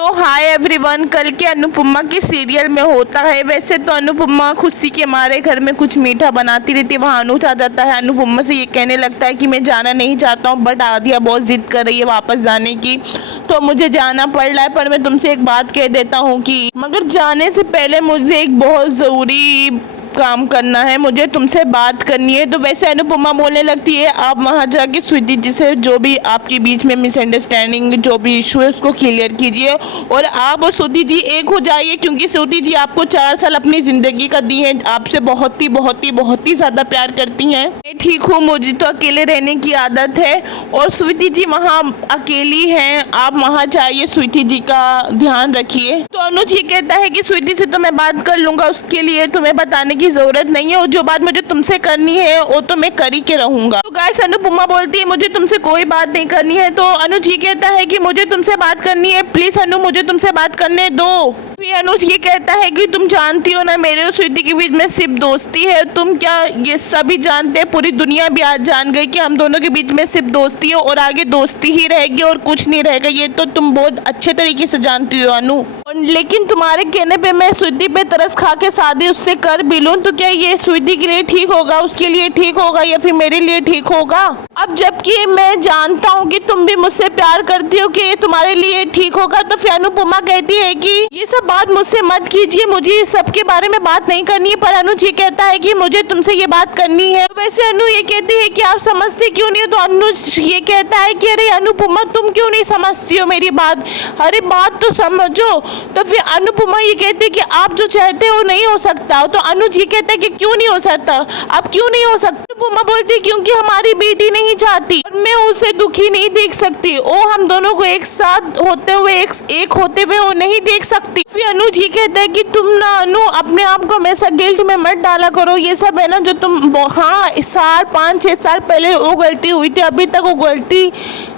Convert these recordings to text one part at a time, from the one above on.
तो hi everyone, कल के अनुपमा के सीरियल में होता है। वैसे तो अनुपमा खुशी के मारे घर में कुछ मीठा बनाती रहती है। वहाँ अनुज आ जाता है, अनुपमा से ये कहने लगता है कि मैं जाना नहीं चाहता हूँ, बट आदिया बहुत जिद कर रही है वापस जाने की, तो मुझे जाना पड़ रहा है। पर मैं तुमसे एक बात कह देता हूँ कि मगर जाने से पहले मुझे एक बहुत ज़रूरी काम करना है, मुझे तुमसे बात करनी है। तो वैसे अनुपमा बोलने लगती है, आप वहाँ जाके स्वीटी जी से जो भी आपके बीच में मिसअंडरस्टैंडिंग जो भी इशू है उसको क्लियर कीजिए और आप और स्वीटी जी एक हो जाइए, क्योंकि स्वीटी जी आपको 4 साल अपनी ज़िंदगी का दी है, आपसे बहुत ही ज़्यादा प्यार करती हैं। मैं ठीक हूँ, मुझे तो अकेले रहने की आदत है और स्वीटी जी वहाँ अकेली हैं, आप वहाँ जाइए, स्वीटी जी का ध्यान रखिए। तो अनुज ये कहता है कि स्वीटी से तो मैं बात कर लूँगा, उसके लिए तुम्हें बताने की जरूरत नहीं है और जो बात मुझे तुमसे करनी है वो तो मैं कर ही के रहूंगा। तो गाइस अनुपमा बोलती है मुझे तुमसे कोई बात नहीं करनी है। तो अनुज ये कहता है कि मुझे तुमसे बात करनी है, प्लीज अनु मुझे तुमसे बात करने दो। फिर अनुज ये कहता है कि तुम जानती हो ना मेरे और स्वीटी के बीच में सिर्फ दोस्ती है, तुम क्या ये सभी जानते हैं, पूरी दुनिया भी आज जान गई कि हम दोनों के बीच में सिर्फ दोस्ती है और आगे दोस्ती ही रहेगी और कुछ नहीं रहेगा। ये तो तुम बहुत अच्छे तरीके से जानती हो अनु, लेकिन तुम्हारे कहने पे मैं स्वीटी पे तरस खा के शादी उससे कर भी लूं तो क्या ये स्वीटी के लिए ठीक होगा, उसके लिए ठीक होगा या फिर मेरे लिए ठीक होगा? अब जबकि मैं जानता हूँ कि तुम भी मुझसे प्यार करती हो कि ये तुम्हारे लिए ठीक होगा। तो फिर अनुपमा कहती है कि ये सब बात मुझसे मत कीजिए, मुझे सबके बारे में बात नहीं करनी है। पर अनुज ये कहता है कि मुझे तुमसे ये बात करनी है। तो वैसे अनु ये कहती है कि आप समझते क्यों नहीं हो? तो अनुज ये कहता है कि अरे अनुपमा तुम क्यों नहीं समझती हो मेरी बात, अरे बात तो समझो। तो फिर अनुपमा ये कहती है कि आप जो चाहते हो नहीं हो सकता। तो अनुज ये कहता है कि क्यों नहीं हो सकता, अब क्यों नहीं हो सकता? अनुपमा बोलती है क्योंकि हमारी बेटी नहीं चाहती और मैं उसे दुखी नहीं देख सकती, वो हम दोनों को एक साथ होते हुए एक होते हुए वो नहीं देख सकती। फिर अनुज ये कहता है कि तुम ना अनु अपने आप को हमेशा गिल्ट में मत डाला करो, ये सब है ना जो तुम हाँ 5-6 साल पहले वो गलती हुई थी, अभी तक वो गलती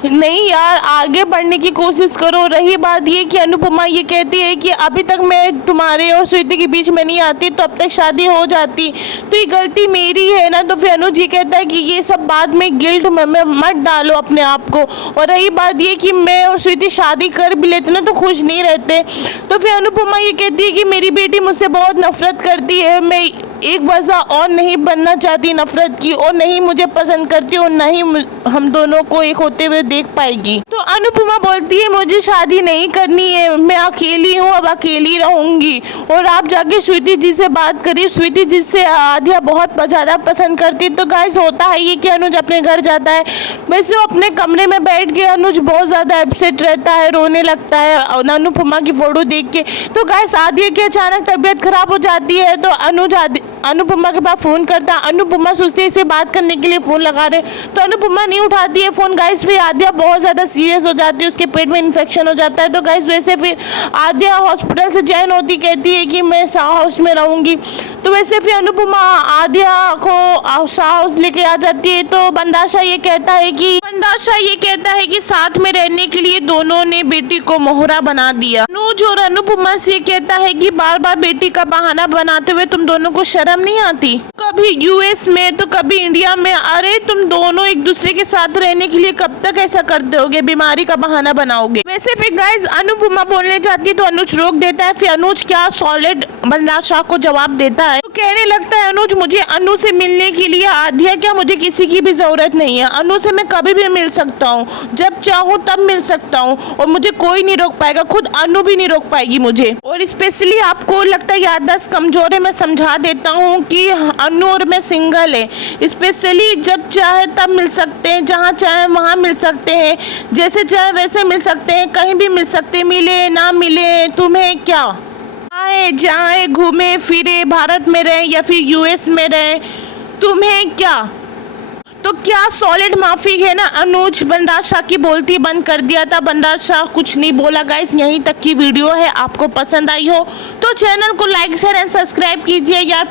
नहीं यार, आगे बढ़ने की कोशिश करो। रही बात ये कि अनुपमा ये कहती है कि अभी तक मैं तुम्हारे और स्वीटी के बीच में नहीं आती तो अब तक शादी हो जाती, तो ये गलती मेरी है ना। तो फिर अनुज ये कहता है कि ये सब बाद में गिल्ट में मत डालो अपने आप को। और रही बात ये कि मैं और स्वीटी शादी कर भी लेते ना तो खुश नहीं रहते। तो फिर अनुपमा ये कहती है कि मेरी बेटी मुझसे बहुत नफरत करती है, मैं एक वजह और नहीं बनना चाहती नफरत की, और नहीं मुझे पसंद करती और नहीं हम दोनों को एक होते हुए देख पाएगी। तो अनुपमा बोलती है मुझे शादी नहीं करनी है, मैं अकेली हूँ, अब अकेली रहूंगी। और आप जाके स्वीटी जी से बात करिए, स्वीटी जी से आदिया बहुत ज़्यादा पसंद करती। तो गाइस होता है ये कि अनुज अपने घर जाता है, वैसे वो अपने कमरे में बैठ के अनुज बहुत ज़्यादा अपसेट रहता है, रोने लगता है अनुपमा की फोटो देख के। तो गाइस आदिया की अचानक तबीयत खराब हो जाती है, तो अनुज अनुपमा के पास फ़ोन करता है। अनुपमा सोचती है इसे बात करने के लिए फ़ोन लगा रहे, तो अनुपमा नहीं उठाती है फ़ोन। गाइस फिर आदिया बहुत ज़्यादा सीरियस हो जाती है, उसके पेट में इन्फेक्शन हो जाता है। तो गाइस वैसे फिर आदिया हॉस्पिटल से जॉइन होती, कहती है कि मैं शाह हाउस में रहूँगी। तो वैसे फिर अनुपमा आदिया को शाह हाउस लेके आ जाती है। तो बंदाशा ये कहता है कि साथ में रहने के लिए दोनों ने बेटी को मोहरा बना दिया। अनुज और अनुपमा से कहता है कि बार बार बेटी का बहाना बनाते हुए तुम दोनों को शर्म नहीं आती? कभी यूएस में तो कभी इंडिया में, अरे तुम दोनों एक दूसरे के साथ रहने के लिए कब तक ऐसा करते होगे, बीमारी का बहाना बनाओगे? वैसे फिर गाइस अनुपमा बोलने जाती है तो अनुज रोक देता है। फिर अनुज क्या सॉलिड बंदाशा को जवाब देता है, तो कहने लगता है अनुज मुझे अनु से मिलने के लिए आदिया क्या मुझे किसी की भी जरूरत नहीं है, अनु से मैं कभी भी मिल सकता हूँ, जब चाहूँ तब मिल सकता हूँ और मुझे कोई नहीं रोक पाएगा, खुद अनु भी नहीं रोक पाएगी मुझे। और स्पेशली आपको लगता है याददाश्त कमजोर है, मैं समझा देता हूँ कि अनु और मैं सिंगल है, स्पेशली जब चाहे तब मिल सकते हैं, जहाँ चाहे वहाँ मिल सकते हैं, जैसे चाहे वैसे मिल सकते हैं, कहीं भी मिल सकते हैं, मिले ना मिले तुम्हें क्या, आए जाए घूमे फिरे, भारत में रहे या फिर यूएस में रहे, तुम्हें क्या? तो क्या सॉलिड माफी है ना। अनुज बंदाशा की बोलती बंद कर दिया था, बंदाशा कुछ नहीं बोला। गाइस यहीं तक की वीडियो है, आपको पसंद आई हो तो चैनल को लाइक शेयर एंड सब्सक्राइब कीजिए यार।